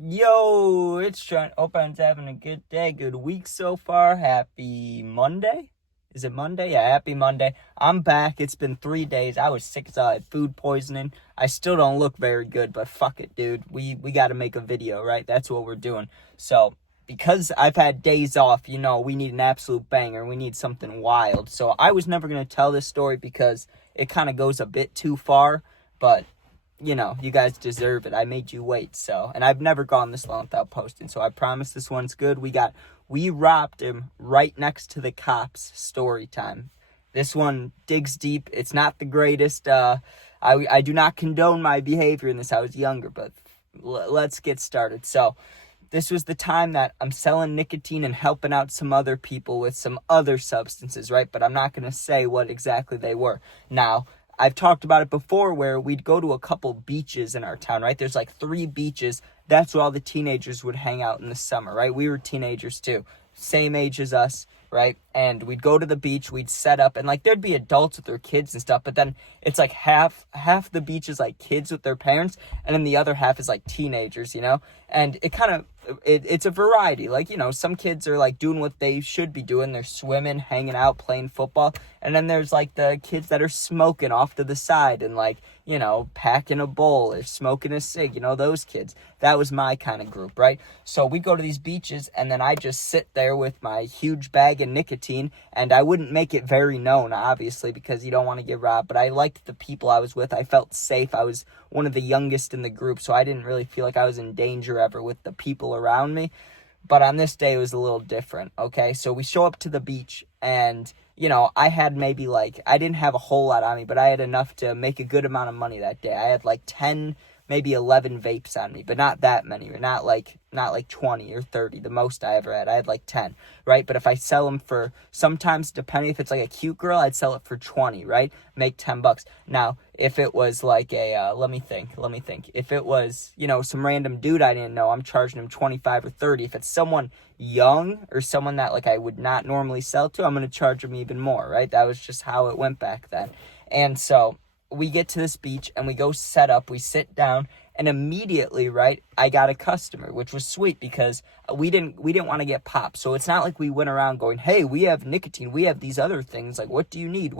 Yo, it's Trent. Hope I'm having a good day, good week so far. Happy Monday. Is it Monday? Yeah, happy Monday. I'm back. It's been 3 days. I was sick as I had food poisoning. I still don't look very good, but fuck it, dude. We got to make a video, right? That's what we're doing. So, because I've had days off, we need an absolute banger. We need something wild. So, I was never going to tell this story because it kind of goes a bit too far, but you guys deserve it. I made you wait, and I've never gone this long without posting, so I promise this one's good. We robbed him right next to the cops. Story time. This one digs deep. It's not the greatest. I do not condone my behavior in this. I was younger, but let's get started. So, this was the time that I'm selling nicotine and helping out some other people with some other substances, right? But I'm not going to say what exactly they were. Now, I've talked about it before where we'd go to a couple beaches in our town, right? There's like 3 beaches. That's where all the teenagers would hang out in the summer, right? We were teenagers too. Same age as us, right? And we'd go to the beach, we'd set up, and like there'd be adults with their kids and stuff, but then it's like half the beach is like kids with their parents, and then the other half is like teenagers, And it's a variety. Like, some kids are like doing what they should be doing. They're swimming, hanging out, playing football. And then there's like the kids that are smoking off to the side and like, packing a bowl or smoking a cig, those kids. That was my kind of group, right? So we go to these beaches and then I just sit there with my huge bag of nicotine, and I wouldn't make it very known, obviously, because you don't want to get robbed. But I liked the people I was with. I felt safe. I was one of the youngest in the group, so I didn't really feel like I was in danger ever with the people around me. But on this day, it was a little different, okay? So we show up to the beach, and, I had maybe I didn't have a whole lot on me, but I had enough to make a good amount of money that day. I had like 10, maybe 11 vapes on me, but not that many, or not like 20 or 30, the most I ever had. I had like 10, right? But if I sell them for, sometimes depending if it's like a cute girl, I'd sell it for 20, right? Make $10. Now, if it was like let me think. If it was, some random dude I didn't know, I'm charging him 25 or 30. If it's someone young or someone that like I would not normally sell to, I'm going to charge them even more, right? That was just how it went back then. And so we get to this beach and we go set up, we sit down, and immediately, right, I got a customer, which was sweet because we didn't want to get popped. So it's not like we went around going, hey, we have nicotine, we have these other things, like, what do you need?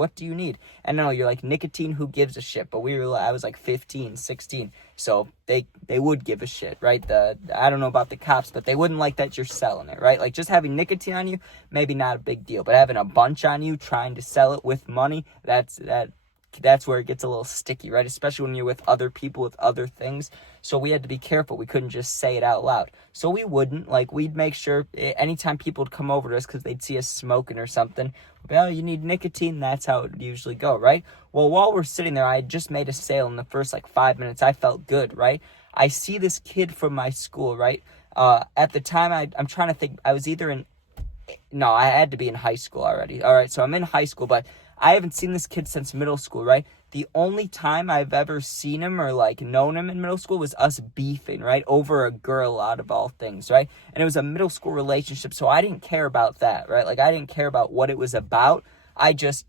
And no, you're like, nicotine, who gives a shit? But I was like 15, 16, so they would give a shit, right? I don't know about the cops, but they wouldn't like that you're selling it, right? Like, just having nicotine on you, maybe not a big deal, but having a bunch on you, trying to sell it with money, that's where it gets a little sticky, right? Especially when you're with other people with other things. So we had to be careful. We couldn't just say it out loud. So we wouldn't. We'd make sure anytime people would come over to us because they'd see us smoking or something, well, you need nicotine. That's how it would usually go, right? Well, while we're sitting there, I had just made a sale in the first 5 minutes. I felt good, right? I see this kid from my school, right? At the time, I'm trying to think. I was I had to be in high school already. All right, so I'm in high school, but I haven't seen this kid since middle school, right? The only time I've ever seen him or known him in middle school was us beefing, right? Over a girl, out of all things, right? And it was a middle school relationship, so I didn't care about that, right? I didn't care about what it was about.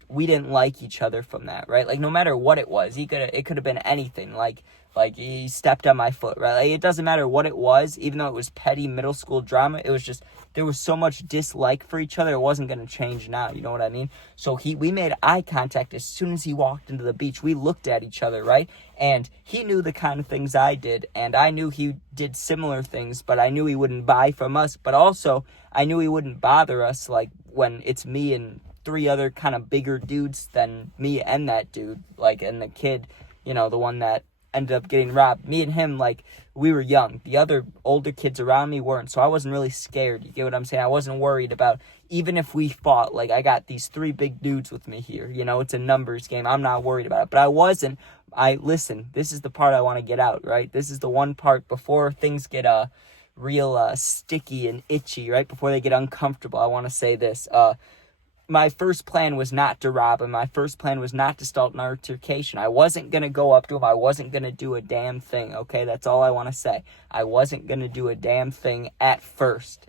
We didn't like each other from that, right? No matter what it was, it could have been anything, like he stepped on my foot, right? It doesn't matter what it was, even though it was petty middle school drama. It was just, there was so much dislike for each other. It wasn't going to change now. You know what I mean? So we made eye contact as soon as he walked into the beach. We looked at each other, right? And he knew the kind of things I did, and I knew he did similar things, but I knew he wouldn't buy from us. But also, I knew he wouldn't bother us, when it's me and 3 other kind of bigger dudes than me and that dude, and the kid, the one that ended up getting robbed. Me and him, we were young. The other older kids around me weren't, so I wasn't really scared. You get what I'm saying? I wasn't worried about, even if we fought, I got these 3 big dudes with me here. It's a numbers game. I'm not worried about it. But listen, this is the part I want to get out, right? This is the one part before things get real sticky and itchy, right? Before they get uncomfortable, I want to say this. my first plan was not to rob him. My first plan was not to start an altercation. I wasn't going to go up to him. I wasn't going to do a damn thing, okay? That's all I want to say. I wasn't going to do a damn thing at first,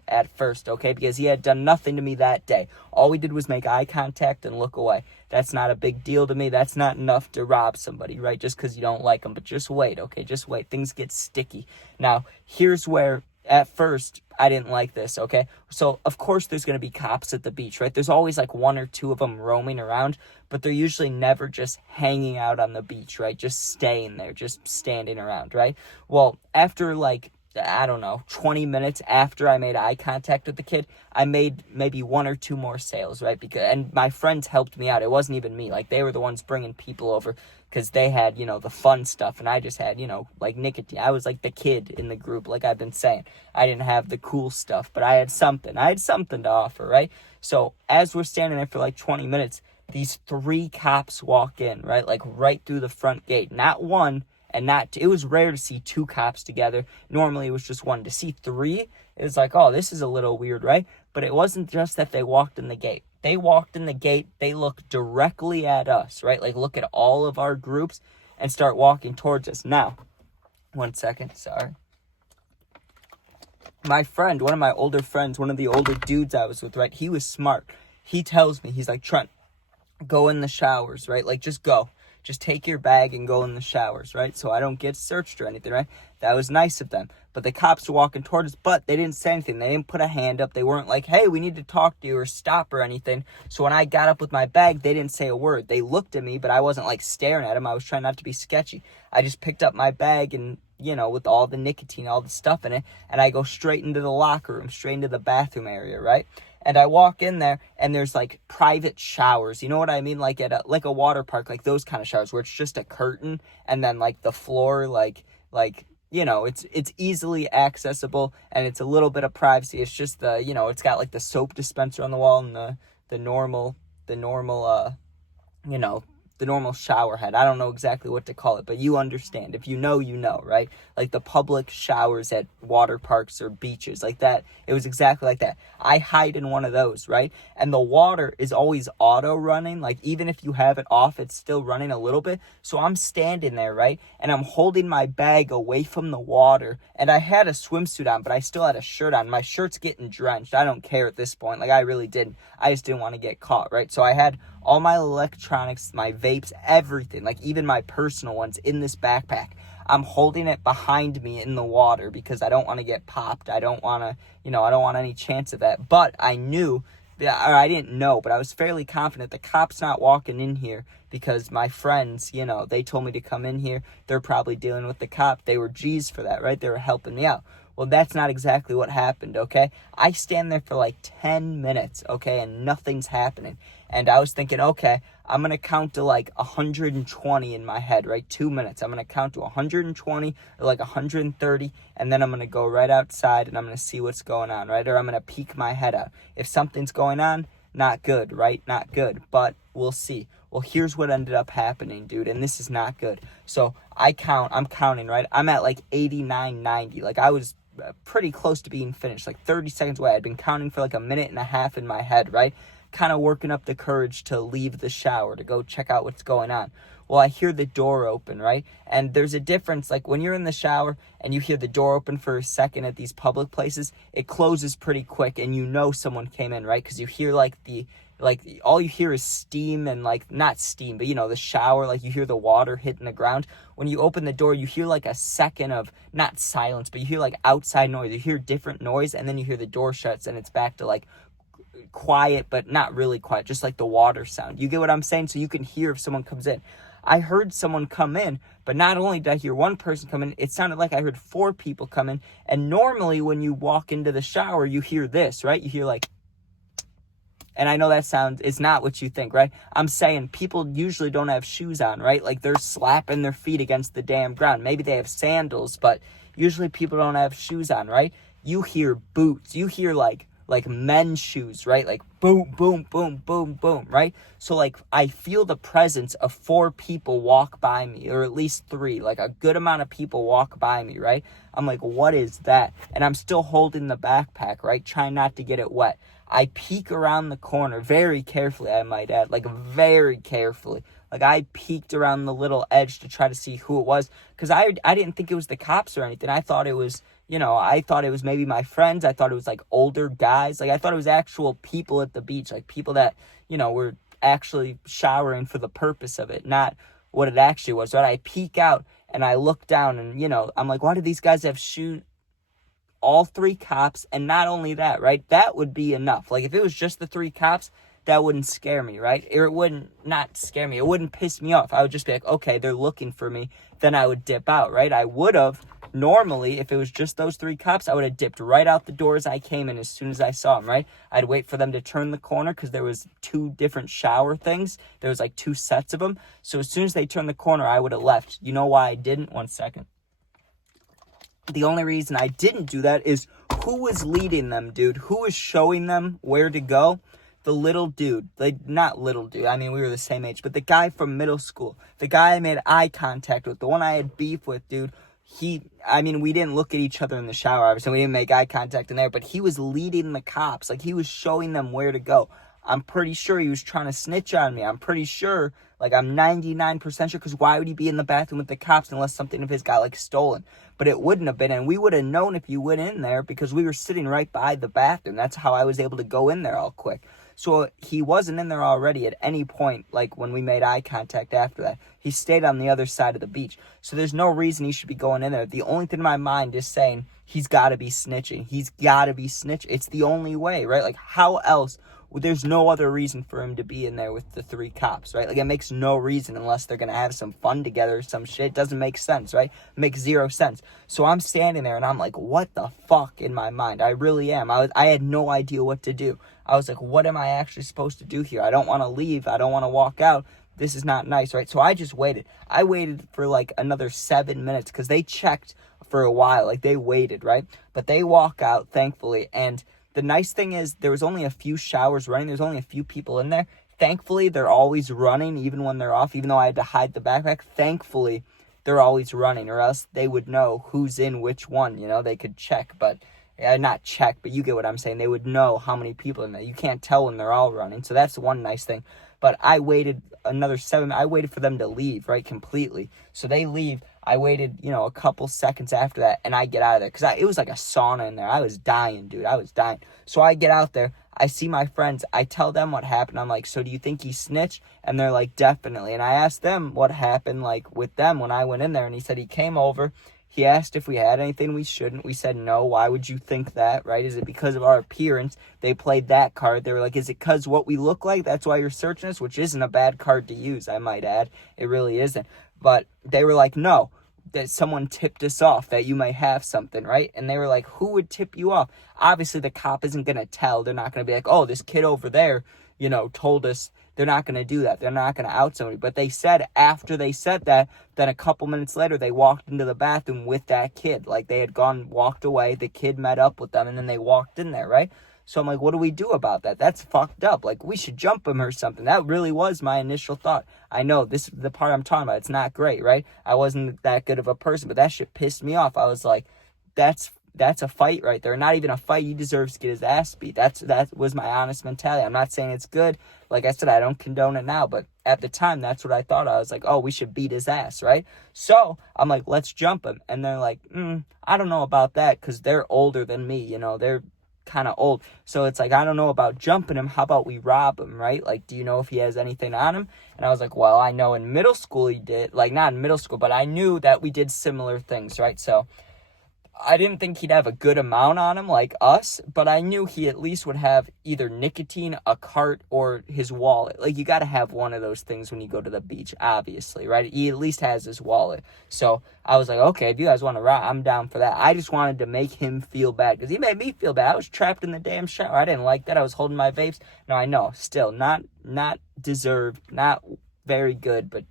okay? Because he had done nothing to me that day. All we did was make eye contact and look away. That's not a big deal to me. That's not enough to rob somebody, right? Just because you don't like them. But just wait, okay? Just wait. Things get sticky. Now, here's where... At first, I didn't like this, okay? So, of course, there's going to be cops at the beach, right? There's always, like, one or two of them roaming around, but they're usually never just hanging out on the beach, right? Just staying there, just standing around, right? Well, after, like, I don't know, 20 minutes after I made eye contact with the kid, I made maybe one or two more sales, right? And my friends helped me out. It wasn't even me. Like, they were the ones bringing people over because they had, the fun stuff, and I just had, like, nicotine. I was, like, the kid in the group, like I've been saying. I didn't have the cool stuff, but I had something. I had something to offer, right? So, as we're standing there for, like, 20 minutes, these 3 cops walk in, right? Like, right through the front gate. Not one, and not two. It was rare to see 2 cops together. Normally, it was just 1. To see 3, it was like, oh, this is a little weird, right? But it wasn't just that they walked in the gate. They walked in the gate, they looked directly at us, right? Like, look at all of our groups and start walking towards us. Now, 1 second, sorry. My friend, one of my older friends, one of the older dudes I was with, right? He was smart. He tells me, he's like, Trent, go in the showers, right? Like, just go. Just take your bag and go in the showers, right? So I don't get searched or anything, right? That was nice of them. But the cops were walking towards us, but they didn't say anything. They didn't put a hand up. They weren't like, hey, we need to talk to you or stop or anything. So when I got up with my bag, they didn't say a word. They looked at me, but I wasn't like staring at them. I was trying not to be sketchy. I just picked up my bag and, with all the nicotine, all the stuff in it, and I go straight into the locker room, straight into the bathroom area, right? And I walk in there, and there's, like, private showers. You know what I mean? Like, at a water park, like those kind of showers where it's just a curtain, and then, like, the floor, it's easily accessible, and it's a little bit of privacy. It's just it's got, like, the soap dispenser on the wall and the normal shower head. I don't know exactly what to call it, but you understand. If you know, right? Like the public showers at water parks or beaches, like that. It was exactly like that. I hide in one of those, right? And the water is always auto running. Like, even if you have it off, it's still running a little bit. So I'm standing there, right? And I'm holding my bag away from the water. And I had a swimsuit on, but I still had a shirt on. My shirt's getting drenched. I don't care at this point. Like, I really didn't. I just didn't want to get caught, right? So I had all my electronics, my vapes, everything, like even my personal ones, in this backpack. I'm holding it behind me in the water because I don't want to get popped. I don't want to, I don't want any chance of that. But I knew, or I didn't know, but I was fairly confident the cop's not walking in here because my friends, they told me to come in here. They're probably dealing with the cop. They were G's for that, right? They were helping me out. Well, that's not exactly what happened, okay? I stand there for like 10 minutes, okay, and nothing's happening. And I was thinking, okay, I'm going to count to like 120 in my head, right? 2 minutes. I'm going to count to 120 or like 130, and then I'm going to go right outside and I'm going to see what's going on, right? Or I'm going to peek my head out. If something's going on, not good, right? Not good, but we'll see. Well, here's what ended up happening, dude, and this is not good. So I'm counting, right? I'm at like 89, 90. Like, I was pretty close to being finished, like 30 seconds away. I'd been counting for like a minute and a half in my head, right? Kind of working up the courage to leave the shower, to go check out what's going on. Well, I hear the door open, right? And there's a difference, like when you're in the shower and you hear the door open for a second at these public places, it closes pretty quick and someone came in, right? Because you hear all you hear is steam and like, not steam, but the shower, like you hear the water hitting the ground. When you open the door, you hear like a second of, not silence, but you hear like outside noise. You hear different noise, and then you hear the door shuts and it's back to like quiet, but not really quiet, just like the water sound. You get what I'm saying? So you can hear if someone comes in. I heard someone come in, but not only did I hear one person come in, it sounded like I heard 4 people come in. And normally when you walk into the shower, you hear this, right? You hear like, and I know that sounds, it's not what you think, right? I'm saying people usually don't have shoes on, right? Like they're slapping their feet against the damn ground. Maybe they have sandals, but usually people don't have shoes on, right? You hear boots. You hear like like men's shoes, right? Like boom, boom, boom, boom, boom, right? So like I feel the presence of 4 people walk by me, or at least 3, like a good amount of people walk by me, right? I'm like, what is that? And I'm still holding the backpack, right? Trying not to get it wet. I peek around the corner very carefully, I might add, like very carefully. Like I peeked around the little edge to try to see who it was, because I didn't think it was the cops or anything. I thought it was, I thought it was maybe my friends. I thought it was like older guys. Like I thought it was actual people at the beach, like people that, were actually showering for the purpose of it, not what it actually was, right? I peek out and I look down and, I'm like, why do these guys have shoes? All 3 cops, and not only that, right? That would be enough. Like if it was just the 3 cops, that wouldn't scare me, right? Or it wouldn't not scare me. It wouldn't piss me off. I would just be like, okay, they're looking for me. Then I would dip out, right? I would have normally, if it was just those 3 cops, I would have dipped right out the doors I came in as soon as I saw them, right? I'd wait for them to turn the corner, because there was 2 different shower things. There was like 2 sets of them. So as soon as they turned the corner, I would have left. You know why I didn't? One second. The only reason I didn't do that is who was leading them, dude? Who was showing them where to go? The little dude. Like, not little dude. I mean, we were the same age. But the guy from middle school. The guy I made eye contact with. The one I had beef with, dude. We didn't look at each other in the shower, obviously. We didn't make eye contact in there. But he was leading the cops. Like, he was showing them where to go. I'm pretty sure he was trying to snitch on me. I'm pretty sure, like I'm 99% sure, because why would he be in the bathroom with the cops unless something of his got like stolen? But it wouldn't have been, and we would have known if you went in there because we were sitting right by the bathroom. That's how I was able to go in there all quick. So he wasn't in there already at any point, like when we made eye contact after that. He stayed on the other side of the beach. So there's no reason he should be going in there. The only thing in my mind is saying he's got to be snitching. He's got to be snitching. It's the only way, right? Like how else? There's no other reason for him to be in there with the 3 cops, right? Like, it makes no reason unless they're going to have some fun together or some shit. It doesn't make sense, right? It makes 0 sense. So I'm standing there and I'm like, what the fuck in my mind? I really am. I had no idea what to do. I was like, what am I actually supposed to do here? I don't want to leave. I don't want to walk out. This is not nice, right? So I just waited. I waited for like another 7 minutes because they checked for a while. Like, they waited, right? But they walk out, thankfully, and the nice thing is there was only a few showers running. There's only a few people in there. Thankfully, they're always running, even when they're off, even though I had to hide the backpack. Thankfully, they're always running, or else they would know who's in which one. They could check, but not check, but you get what I'm saying. They would know how many people in there. You can't tell when they're all running, so that's one nice thing. But I waited another 7. I waited for them to leave, right, completely. So they leave. I waited, a couple seconds after that, and I get out of there. Because it was like a sauna in there. I was dying, dude. I was dying. So I get out there. I see my friends. I tell them what happened. I'm like, so do you think he snitched? And they're like, definitely. And I asked them what happened, like, with them when I went in there. And he said he came over. He asked if we had anything we shouldn't. We said no. Why would you think that, right? Is it because of our appearance? They played that card. They were like, is it because what we look like? That's why you're searching us? Which isn't a bad card to use, I might add. It really isn't. But they were like, no, that someone tipped us off that you might have something, right? And they were like, who would tip you off? Obviously, the cop isn't going to tell. They're not going to be like, oh, this kid over there, told us. They're not going to do that. They're not going to out somebody. But they said after they said that, then a couple minutes later, they walked into the bathroom with that kid. Like, they had walked away. The kid met up with them, and then they walked in there, right? So I'm like, what do we do about that? That's fucked up. Like, we should jump him or something. That really was my initial thought. I know this is the part I'm talking about. It's not great, right? I wasn't that good of a person, but that shit pissed me off. I was like, that's a fight right there. Not even a fight. He deserves to get his ass beat. That was my honest mentality. I'm not saying it's good. Like I said, I don't condone it now, but at the time, that's what I thought. I was like, oh, we should beat his ass, right? So I'm like, let's jump him. And they're like, I don't know about that, because they're older than me. They're kind of old. So it's like, I don't know about jumping him. How about we rob him, right? Like, do you know if he has anything on him? And I was like, well, I know in middle school he did. Like, not in middle school, but I knew that we did similar things, right? So I didn't think he'd have a good amount on him like us, but I knew he at least would have either nicotine, a cart, or his wallet. Like, you got to have one of those things when you go to the beach, obviously, right? He at least has his wallet. So I was like, okay, if you guys want to ride, I'm down for that. I just wanted to make him feel bad, because he made me feel bad. I was trapped in the damn shower. I didn't like that. I was holding my vapes. No, I know, still not deserved, not very good, but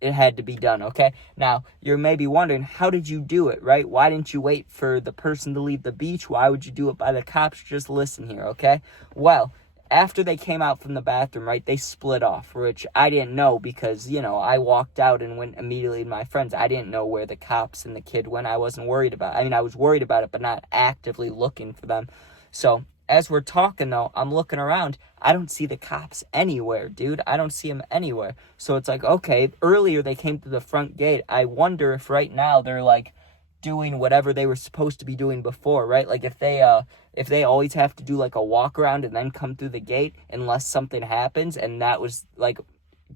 it had to be done, okay? Now, you're maybe wondering, how did you do it, right? Why didn't you wait for the person to leave the beach? Why would you do it by the cops? Just listen here, okay? Well, after they came out from the bathroom, right, they split off, which I didn't know because, I walked out and went immediately to my friends. I didn't know where the cops and the kid went. I wasn't worried about it. I mean, I was worried about it, but not actively looking for them. So as we're talking, though, I'm looking around. I don't see the cops anywhere, dude. I don't see them anywhere. So it's like, okay, earlier they came to the front gate. I wonder if right now they're, like, doing whatever they were supposed to be doing before, right? Like, if they always have to do, like, a walk around and then come through the gate unless something happens, and that was, like,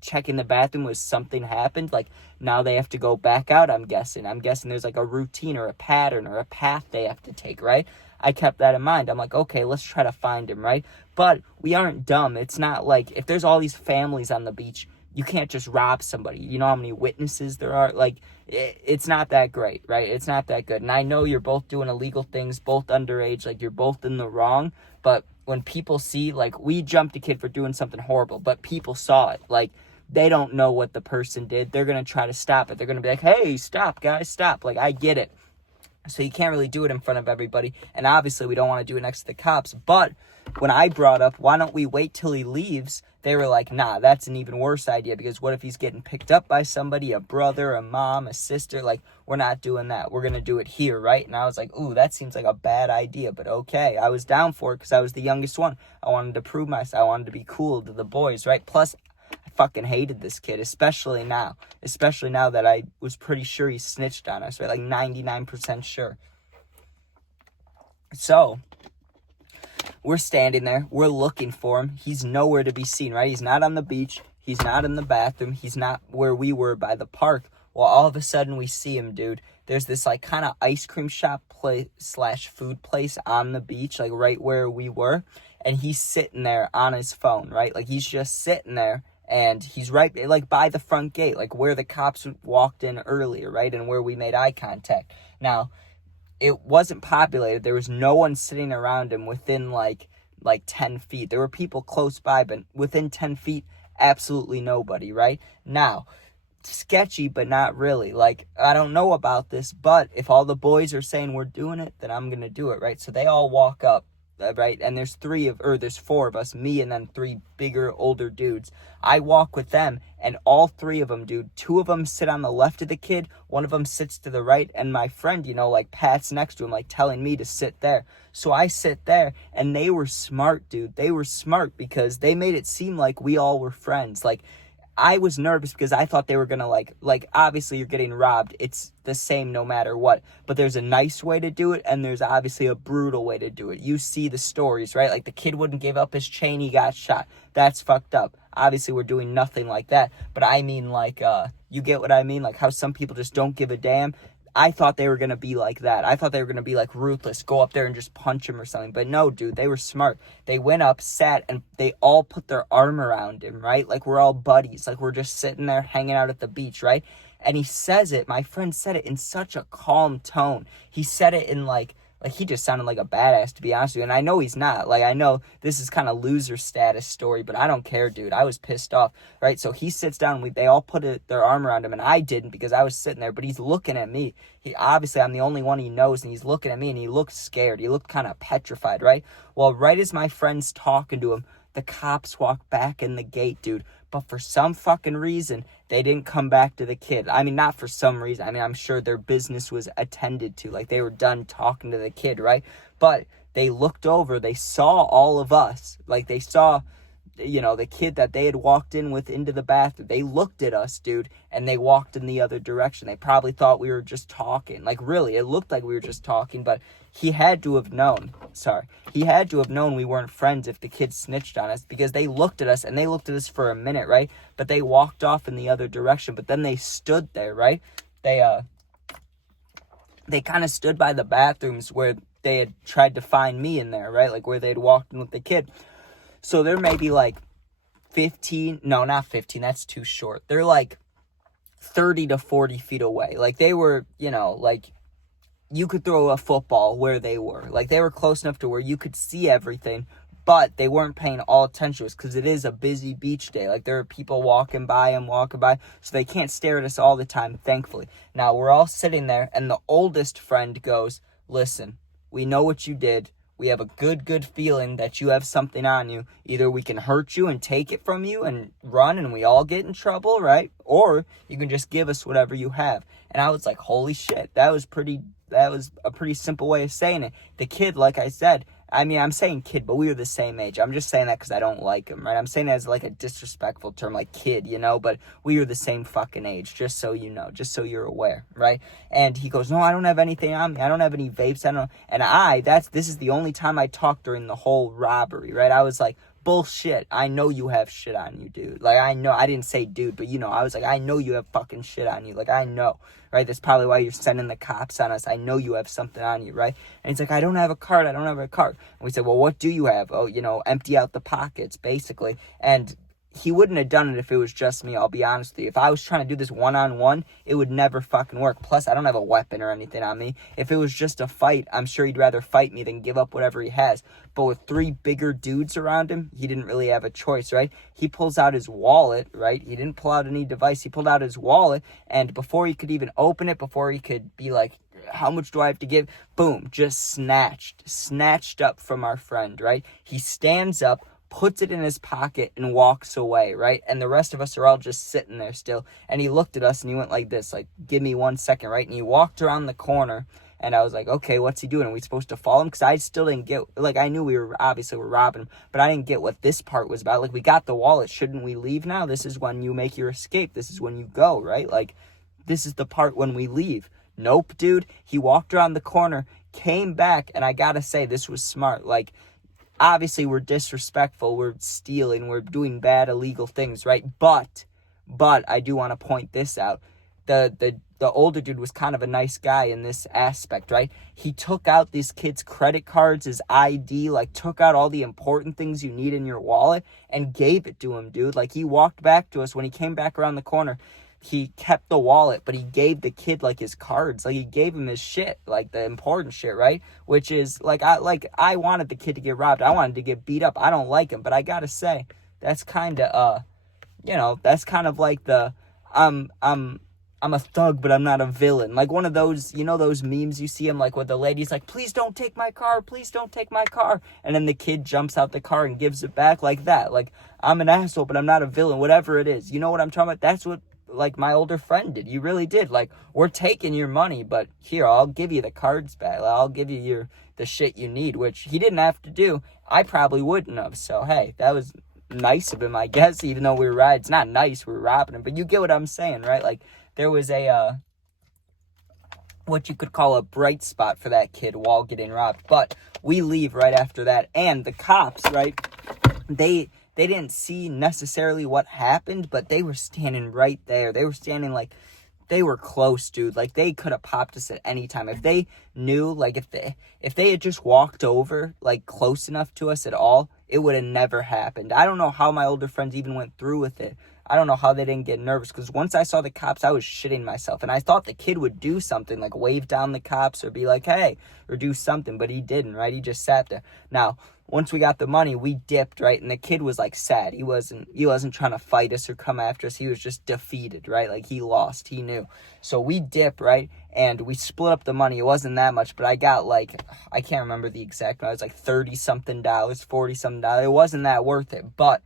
checking the bathroom was something happened, like, now they have to go back out, I'm guessing there's, like, a routine or a pattern or a path they have to take, right? I kept that in mind. I'm like, okay, let's try to find him, right? But we aren't dumb. It's not like, if there's all these families on the beach, you can't just rob somebody. You know how many witnesses there are? Like, it's not that great, right? It's not that good. And I know you're both doing illegal things, both underage, like, you're both in the wrong. But when people see, like, we jumped a kid for doing something horrible, but people saw it. Like, they don't know what the person did. They're going to try to stop it. They're going to be like, hey, stop, guys, stop. Like, I get it. So you can't really do it in front of everybody. And obviously we don't want to do it next to the cops. But when I brought up, why don't we wait till he leaves? They were like, nah, that's an even worse idea. Because what if he's getting picked up by somebody, a brother, a mom, a sister? Like, we're not doing that. We're going to do it here, right? And I was like, ooh, that seems like a bad idea. But okay, I was down for it because I was the youngest one. I wanted to prove myself. I wanted to be cool to the boys, right? Plus, I fucking hated this kid, especially now that I was pretty sure he snitched on us, right? Like 99% sure. So we're standing there, we're looking for him. He's nowhere to be seen, right? He's not on the beach, he's not in the bathroom, he's not where we were by the park. Well, all of a sudden we see him, dude. There's this, like, kind of ice cream shop / food place on the beach, like right where we were, and he's sitting there on his phone, right? Like, he's just sitting there. And he's right, like, by the front gate, like, where the cops walked in earlier, right? And where we made eye contact. Now, it wasn't populated. There was no one sitting around him within, like 10 feet. There were people close by, but within 10 feet, absolutely nobody, right? Now, sketchy, but not really. Like, I don't know about this, but if all the boys are saying we're doing it, then I'm going to do it, right? So they all walk up. Right, and there's there's 4 of us, me and then 3 bigger, older dudes. I walk with them, and all 3 of them, dude, 2 of them sit on the left of the kid, 1 of them sits to the right, and my friend, like, Pat's next to him, like, telling me to sit there. So I sit there, and they were smart, dude. They were smart because they made it seem like we all were friends. Like, I was nervous because I thought they were gonna like obviously you're getting robbed. It's the same no matter what. But there's a nice way to do it, and there's obviously a brutal way to do it. You see the stories, right? Like, the kid wouldn't give up his chain, he got shot. That's fucked up. Obviously we're doing nothing like that. But I mean, like, you get what I mean? Like, how some people just don't give a damn. I thought they were going to be like that. I thought they were going to be, like, ruthless, go up there and just punch him or something. But no, dude, they were smart. They went up, sat, and they all put their arm around him, right? Like, we're all buddies. Like, we're just sitting there hanging out at the beach, right? And he says it, my friend said it in such a calm tone. He said it in, like he just sounded like a badass, to be honest with you. And I know he's not. Like, I know this is kind of loser status story, but I don't care, dude. I was pissed off, right? So he sits down. They all put their arm around him, and I didn't because I was sitting there. But he's looking at me. Obviously, I'm the only one he knows, and he's looking at me, and he looked scared. He looked kind of petrified, right? Well, right as my friend's talking to him, the cops walk back in the gate, dude. But for some fucking reason, they didn't come back to the kid. I mean, not for some reason. I mean, I'm sure their business was attended to. Like, they were done talking to the kid, right? But they looked over. They saw all of us. Like, they saw, the kid that they had walked in with into the bathroom. They looked at us, dude, and they walked in the other direction. They probably thought we were just talking. Like, really, it looked like we were just talking, but he had to have known. He had to have known we weren't friends if the kid snitched on us, because they looked at us, and they looked at us for a minute, right? But they walked off in the other direction, but then they stood there, right? They kind of stood by the bathrooms where they had tried to find me in there, right? Like, where they had walked in with the kid. So they're maybe like 15, no, not 15, that's too short. They're like 30 to 40 feet away. Like, they were, like, you could throw a football where they were. Like, they were close enough to where you could see everything, but they weren't paying all attention to us because it is a busy beach day. Like, there are people walking by, so they can't stare at us all the time, thankfully. Now, we're all sitting there, and the oldest friend goes, listen, we know what you did. We have a good feeling that you have something on you. Either we can hurt you and take it from you and run and we all get in trouble, right? Or you can just give us whatever you have. And I was like, holy shit, that was a pretty simple way of saying it. The kid, like I said, I mean, I'm saying kid, but we were the same age. I'm just saying that because I don't like him, right? I'm saying it as like a disrespectful term, like kid, you know, but we were the same fucking age, just so you know, just so you're aware, right? And he goes, no, I don't have anything on me. I don't have any vapes. I don't know. And this is the only time I talked during the whole robbery, right? I was like, bullshit. I know you have shit on you, dude. Like, I know. I didn't say dude, but, you know, I was like, I know you have fucking shit on you. Like, I know, right? That's probably why you're sending the cops on us. I know you have something on you, right? And he's like, I don't have a card. I don't have a card. And we said, well, what do you have? Oh, you know, empty out the pockets, basically. And he wouldn't have done it if it was just me, I'll be honest with you. If I was trying to do this one-on-one, it would never fucking work. Plus, I don't have a weapon or anything on me. If it was just a fight, I'm sure he'd rather fight me than give up whatever he has. But with 3 bigger dudes around him, he didn't really have a choice, right? He pulls out his wallet, right? He didn't pull out any device. He pulled out his wallet, and before he could even open it, before he could be like, how much do I have to give? Boom, just snatched up from our friend, right? He stands up, puts it in his pocket, and walks away, right? And the rest of us are all just sitting there still. And he looked at us and he went like this, like, give me 1 second, right? And he walked around the corner, and I was like, okay, what's he doing? Are we supposed to follow him? Because I still didn't get, like, I knew we're robbing him, but I didn't get what this part was about. Like, we got the wallet. Shouldn't we leave now? This is when you make your escape. This is when you go, right? Like, this is the part when we leave. Nope, dude. He walked around the corner, came back, and I gotta say, this was smart. Like, obviously, we're disrespectful, we're stealing, we're doing bad, illegal things, right? But I do want to point this out. The older dude was kind of a nice guy in this aspect, right? He took out these kids' credit cards, his ID, like, took out all the important things you need in your wallet and gave it to him, dude. Like, he walked back to us when he came back around the corner. He kept the wallet, but he gave the kid, like, his cards. Like, he gave him his shit, like, the important shit, right? Which is, I wanted the kid to get robbed. I wanted to get beat up. I don't like him, but I gotta say, that's kind of, that's kind of like the, I'm a thug, but I'm not a villain. Like, one of those, you know, those memes you see him, like, where the lady's like, please don't take my car, please don't take my car. And then the kid jumps out the car and gives it back like that. Like, I'm an asshole, but I'm not a villain, whatever it is. You know what I'm talking about? That's what, like, my older friend did. You really did. Like, we're taking your money, but here, I'll give you the cards back. I'll give you the shit you need, which he didn't have to do. I probably wouldn't have. So, hey, that was nice of him, I guess, even though we were riding. It's not nice, we were robbing him, but you get what I'm saying, right? Like, there was a, what you could call a bright spot for that kid while getting robbed. But we leave right after that, and the cops, right, they didn't see necessarily what happened, but they were standing right there. They were standing, like, they were close, dude. Like, they could have popped us at any time. If they knew, like, if they had just walked over, like, close enough to us at all, it would have never happened. I don't know how my older friends even went through with it. I don't know how they didn't get nervous, because once I saw the cops, I was shitting myself. And I thought the kid would do something, like wave down the cops or be like, hey, or do something, but he didn't, right? He just sat there. Now, once we got the money, we dipped, right? And the kid was, like, sad. He wasn't trying to fight us or come after us. He was just defeated, right? Like, he lost. He knew. So we dipped, right? And we split up the money. It wasn't that much, but I got, like, I can't remember the exact amount. It was like $30-something, $40-something. It wasn't that worth it. But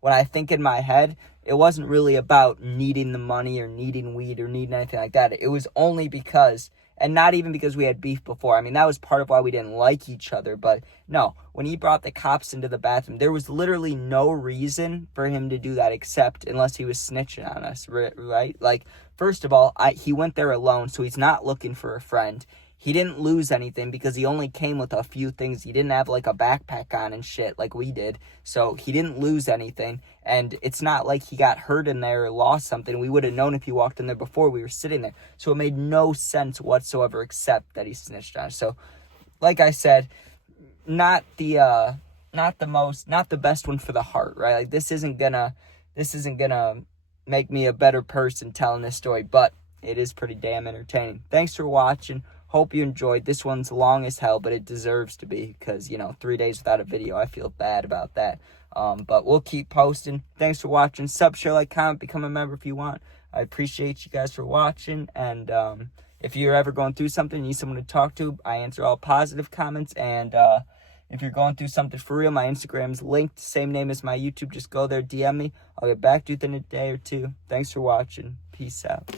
when I think in my head, it wasn't really about needing the money or needing weed or needing anything like that. It was only because, and not even because we had beef before. I mean, that was part of why we didn't like each other. But no, when he brought the cops into the bathroom, there was literally no reason for him to do that except unless he was snitching on us, right? Like, first of all, he went there alone, so he's not looking for a friend. He didn't lose anything because he only came with a few things. He didn't have, like, a backpack on and shit like we did. So he didn't lose anything. And it's not like he got hurt in there or lost something. We would have known if he walked in there before we were sitting there. So it made no sense whatsoever except that he snitched on us. So, like I said, not the best one for the heart, right? Like, this isn't gonna make me a better person telling this story, but it is pretty damn entertaining. Thanks for watching. Hope you enjoyed. This one's long as hell, but it deserves to be because, 3 days without a video, I feel bad about that. But we'll keep posting. Thanks for watching. Sub, share, like, comment, become a member if you want. I appreciate you guys for watching. And if you're ever going through something, need someone to talk to, I answer all positive comments. And if you're going through something for real, my Instagram's linked. Same name as my YouTube. Just go there, DM me. I'll get back to you within a day or two. Thanks for watching. Peace out.